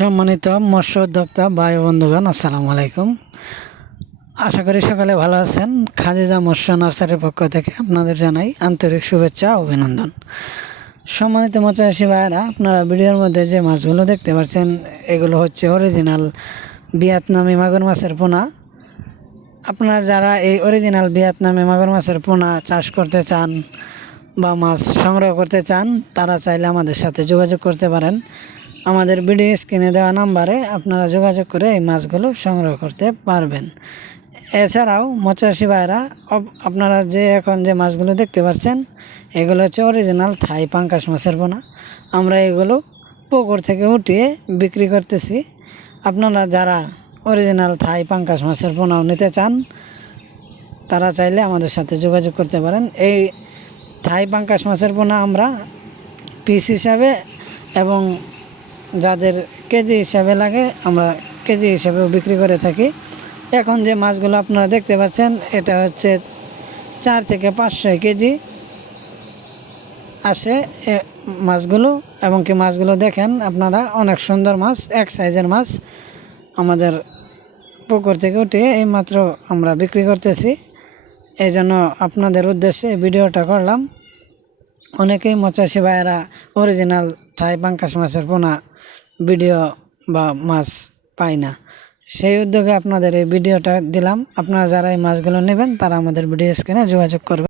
সম্মানিত মৎস্য উদ্যোক্তা ভাই বন্ধুগণ, আসসালামু আলাইকুম। আশা করি সকালে ভালো আছেন। খাদিজা মৎস্য নার্সারির পক্ষ থেকে আপনাদের জানাই আন্তরিক শুভেচ্ছা ও অভিনন্দন। সম্মানিত মৎস্যচাষী ভাইয়েরা, আপনারা ভিডিওর মধ্যে যে মাছগুলো দেখতে পাচ্ছেন এগুলো হচ্ছে অরিজিনাল ভিয়েতনামি মাগুর মাছের পোনা। আপনারা যারা এই অরিজিনাল ভিয়েতনামি মাগুর মাছের পোনা চাষ করতে চান বা মাছ সংগ্রহ করতে চান, তারা চাইলে আমাদের সাথে যোগাযোগ করতে পারেন। আমাদের ভিডিও স্ক্রিনে দেওয়া নাম্বারে আপনারা যোগাযোগ করে এই মাছগুলো সংগ্রহ করতে পারবেন। এছাড়াও মৎস্যচাষী ভাইরা, আপনারা এখন যে মাছগুলো দেখতে পাচ্ছেন এগুলো হচ্ছে অরিজিনাল থাই পাঙ্গাস মাছের পোনা। আমরা এগুলো পুকুর থেকে উঠিয়ে বিক্রি করতেছি। আপনারা যারা অরিজিনাল থাই পাঙ্গাস মাছের পোনাও নিতে চান, তারা চাইলে আমাদের সাথে যোগাযোগ করতে পারেন। এই থাই পাঙ্গাস মাছের পোনা আমরা পিস হিসাবে এবং যাদের কেজি হিসাবে লাগে আমরা কেজি হিসাবেও বিক্রি করে থাকি। এখন যে মাছগুলো আপনারা দেখতে পাচ্ছেন এটা হচ্ছে 4 থেকে 500 কেজি আসে মাছগুলো, এবং কি মাছগুলো দেখেন আপনারা, অনেক সুন্দর মাছ, এক সাইজের মাছ। আমাদের পুকুর থেকে উঠে এইমাত্র আমরা বিক্রি করতেছি। এই জন্য আপনাদের উদ্দেশ্যে ভিডিওটা করলাম। অনেকেই মৎস্যচাষী ভাইয়েরা অরিজিনাল থাই পাঙ্গাস মাছের পোনা ভিডিও বা মাছ পায় না, সেই উদ্যোগে আপনাদের এই ভিডিওটা দিলাম। আপনারা যারা এই মাছগুলো নেবেন তারা আমাদের ভিডিও স্ক্রিনে যোগাযোগ করবেন।